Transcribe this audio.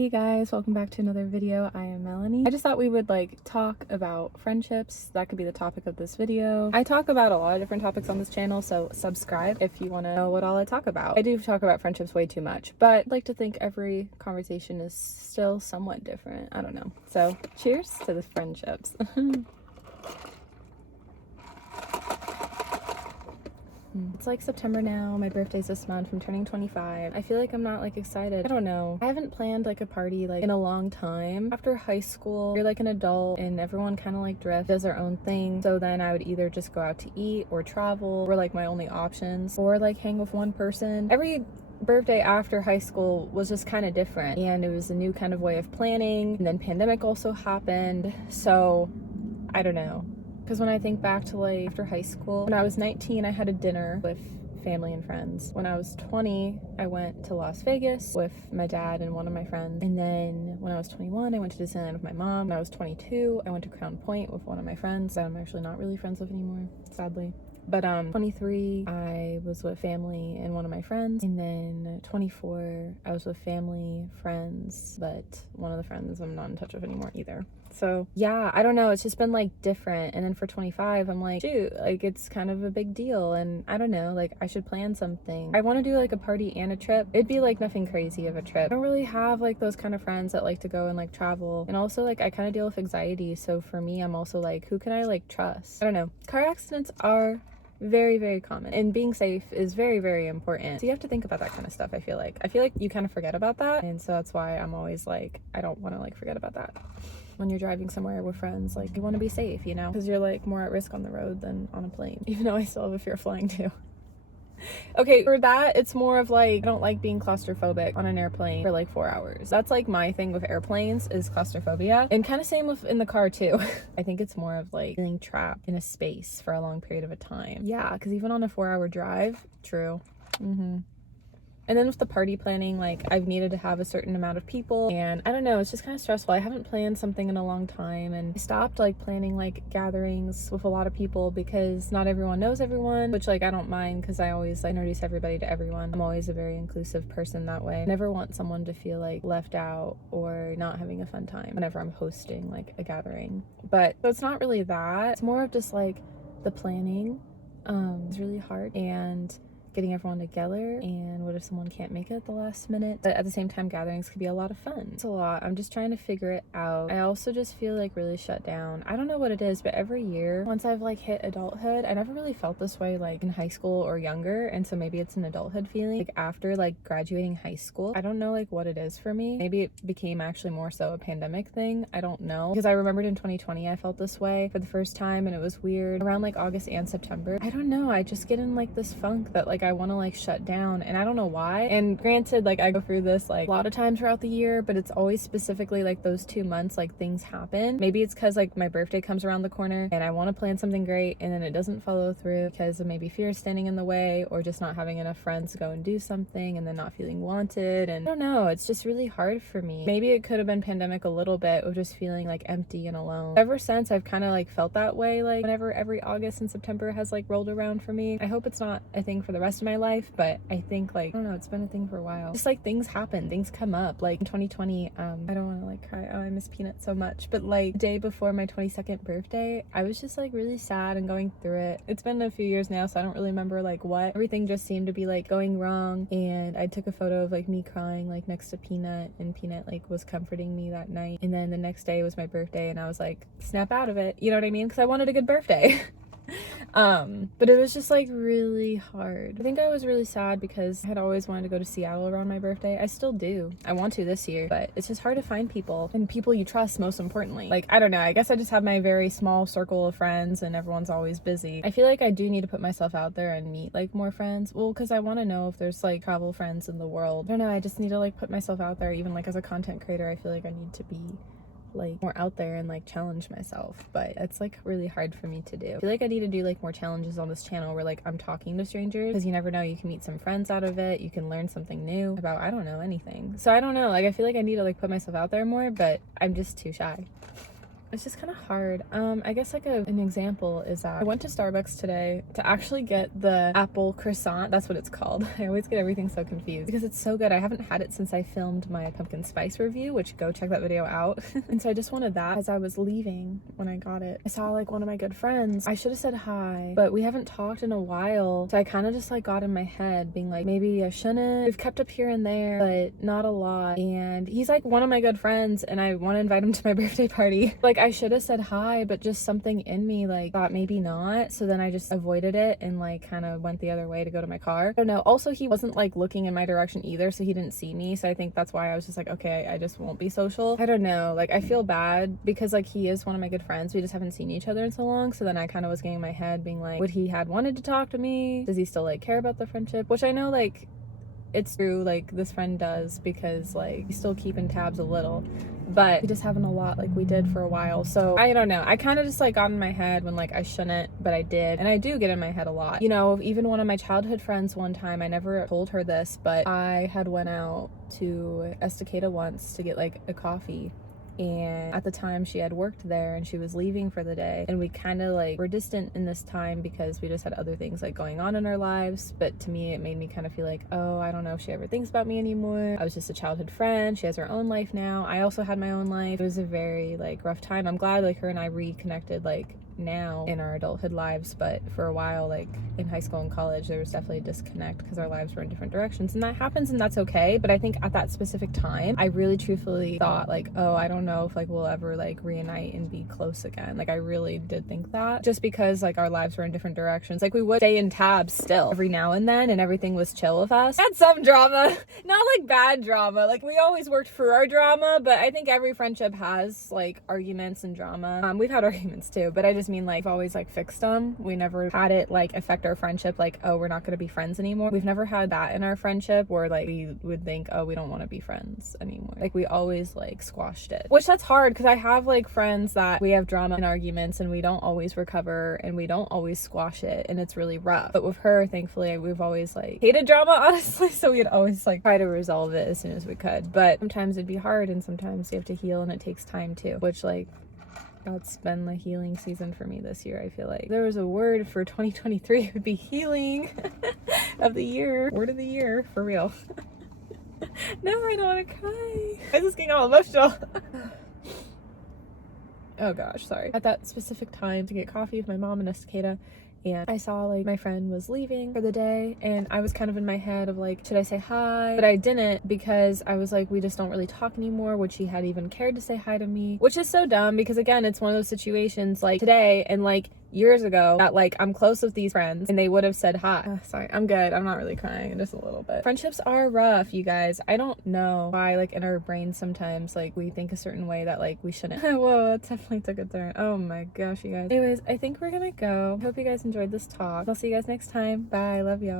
Hey guys, welcome back to another video. I am Melanie. I just thought we would talk about friendships. That could be the topic of this video. I talk about a lot of different topics on this channel, so subscribe if you want to know what all I talk about. I do talk about friendships way too much, but I'd like to think every conversation is still somewhat different. I don't know. So cheers to the friendships. It's like September now. My birthday's this month. I'm turning 25. I feel like I'm not excited. I don't know. I haven't planned a party in a long time. After high school, you're an adult and everyone kind of drifts, does their own thing. So then I would either just go out to eat or travel were my only options, or hang with one person. Every birthday after high school was just kind of different, and it was a new kind of way of planning. And then pandemic also happened, so I don't know. Because when I think back to after high school, when I was 19, I had a dinner with family and friends. When I was 20, I went to Las Vegas with my dad and one of my friends. And then when I was 21, I went to Disneyland with my mom. When I was 22, I went to Crown Point with one of my friends that I'm actually not really friends with anymore, sadly. But 23, I was with family and one of my friends. And then 24, I was with family, friends, but one of the friends I'm not in touch with anymore either. So yeah, I don't know, it's just been different. And then for 25, I'm shoot, it's kind of a big deal, and I don't know, I should plan something. I want to do a party and a trip. It'd be nothing crazy of a trip. I don't really have those kind of friends that like to go and travel, and also I kind of deal with anxiety, so for me, I'm also who can I trust? I don't know. Car accidents are very, very common, and being safe is very, very important. So you have to think about that kind of stuff. I feel like you kind of forget about that, and so that's why I'm always I don't want to forget about that. When you're driving somewhere with friends, you want to be safe, you know, because you're more at risk on the road than on a plane, even though I still have a fear of flying too. Okay, for that, it's more of I don't like being claustrophobic on an airplane for 4 hours. That's my thing with airplanes, is claustrophobia, and kind of same with in the car too. I think it's more of feeling trapped in a space for a long period of a time. Yeah, because even on a 4-hour drive, true. And then with the party planning, I've needed to have a certain amount of people, and I don't know, it's just kind of stressful. I haven't planned something in a long time, and I stopped planning gatherings with a lot of people because not everyone knows everyone, which I don't mind, because I always introduce everybody to everyone. I'm always a very inclusive person that way. I never want someone to feel left out or not having a fun time whenever I'm hosting a gathering. But so it's not really that. It's more of just the planning. It's really hard, and getting everyone together, and what if someone can't make it at the last minute? But at the same time, gatherings could be a lot of fun. It's a lot. I'm just trying to figure it out. I also just feel really shut down. I don't know what it is, but every year once I've hit adulthood, I never really felt this way in high school or younger, and so maybe it's an adulthood feeling after graduating high school. I don't know what it is for me. Maybe it became actually more so a pandemic thing. I don't know, because I remembered in 2020 I felt this way for the first time, and it was weird around August and September. I don't know, I just get in this funk that I want to shut down, and I don't know why. And granted, I go through this a lot of times throughout the year, but it's always specifically those 2 months things happen. Maybe it's because my birthday comes around the corner and I want to plan something great, and then it doesn't follow through because of maybe fear standing in the way, or just not having enough friends to go and do something, and then not feeling wanted. And I don't know, it's just really hard for me. Maybe it could have been pandemic a little bit of just feeling empty and alone. Ever since, I've kind of felt that way whenever every August and September has rolled around for me. I hope it's not a thing for the rest of my life, but I think I don't know, it's been a thing for a while. Just things happen, things come up. In 2020, I don't want to cry, oh, I miss Peanut so much, but the day before my 22nd birthday, I was just really sad and going through it. It's been a few years now, so I don't really remember what. Everything just seemed to be going wrong, and I took a photo of me crying next to Peanut, and Peanut was comforting me that night. And then the next day was my birthday, and I was snap out of it, you know what I mean, because I wanted a good birthday. But it was just really hard. I think I was really sad because I had always wanted to go to Seattle around my birthday. I still do. I want to this year, but it's just hard to find people, and people you trust, most importantly. I don't know, I guess I just have my very small circle of friends, and everyone's always busy. I feel I do need to put myself out there and meet more friends. Well, because I want to know if there's travel friends in the world. I don't know, I just need to put myself out there. Even as a content creator, I feel I need to be more out there and challenge myself, but it's really hard for me to do. I feel I need to do more challenges on this channel where I'm talking to strangers, because you never know, you can meet some friends out of it, you can learn something new about, I don't know, anything. So I don't know, I feel I need to put myself out there more, but I'm just too shy. It's just kind of hard. I guess like an example is that I went to Starbucks today to actually get the apple croissant. That's what it's called. I always get everything so confused because it's so good. I haven't had it since I filmed my pumpkin spice review, which go check that video out. And so I just wanted that. As I was leaving when I got it, I saw like one of my good friends. I should have said hi, but we haven't talked in a while. So I kind of just like got in my head being like, maybe I shouldn't. We've kept up here and there, but not a lot. And he's like one of my good friends and I want to invite him to my birthday party. Like I should have said hi, but just something in me like thought maybe not. So then I just avoided it and like kind of went the other way to go to my car. I don't know. Also, he wasn't like looking in my direction either, so he didn't see me. So I think that's why I was just like, okay, I just won't be social. I don't know. Like I feel bad because like he is one of my good friends. We just haven't seen each other in so long. So then I kind of was getting in my head being like, would he had wanted to talk to me? Does he still like care about the friendship? Which I know like it's true, like this friend does, because like we still keeping tabs a little, but we just haven't a lot like we did for a while. So I don't know, I kind of just like got in my head when like I shouldn't, but I did. And I do get in my head a lot, you know. Even one of my childhood friends, one time, I never told her this, but I had went out to Estacada once to get like a coffee, and at the time she had worked there and she was leaving for the day, and we kind of like were distant in this time because we just had other things like going on in our lives. But to me it made me kind of feel like, oh, I don't know if she ever thinks about me anymore. I was just a childhood friend. She has her own life now. I also had my own life. It was a very like rough time. I'm glad like her and I reconnected like now in our adulthood lives, but for a while like in high school and college there was definitely a disconnect because our lives were in different directions, and that happens and that's okay. But I think at that specific time I really truthfully thought like, oh, I don't know if like we'll ever like reunite and be close again. Like I really did think that, just because like our lives were in different directions. Like we would stay in tabs still every now and then and everything was chill with us. Had some drama, not like bad drama, like we always worked through our drama, but I think every friendship has like arguments and drama. We've had arguments too, but I just mean like we've always like fixed them. We never had it like affect our friendship, like, oh, we're not going to be friends anymore. We've never had that in our friendship where like we would think, oh, we don't want to be friends anymore. Like we always like squashed it, which that's hard because I have like friends that we have drama and arguments and we don't always recover and we don't always squash it, and it's really rough. But with her, thankfully, we've always like hated drama, honestly, so we'd always like try to resolve it as soon as we could. But sometimes it'd be hard and sometimes you have to heal and it takes time too, which like that's been the healing season for me this year. I feel like there was a word for 2023, it would be healing of the year. Word of the year, for real. No, I don't want to cry. I'm just getting all emotional. Oh gosh, sorry. At that specific time to get coffee with my mom in Estacada, and I saw like my friend was leaving for the day, and I was kind of in my head of like, should I say hi? But I didn't, because I was like, we just don't really talk anymore. Would she had even cared to say hi to me? Which is so dumb, because again, it's one of those situations like today and like years ago that like I'm close with these friends and they would have said hi. Sorry, I'm good. I'm not really crying, just a little bit. Friendships are rough, you guys. I don't know why like in our brains sometimes like we think a certain way that like we shouldn't. Whoa, that definitely took a turn. Oh my gosh, you guys. Anyways, I think we're gonna go. Hope you guys enjoyed this talk. I'll see you guys next time. Bye. Love y'all.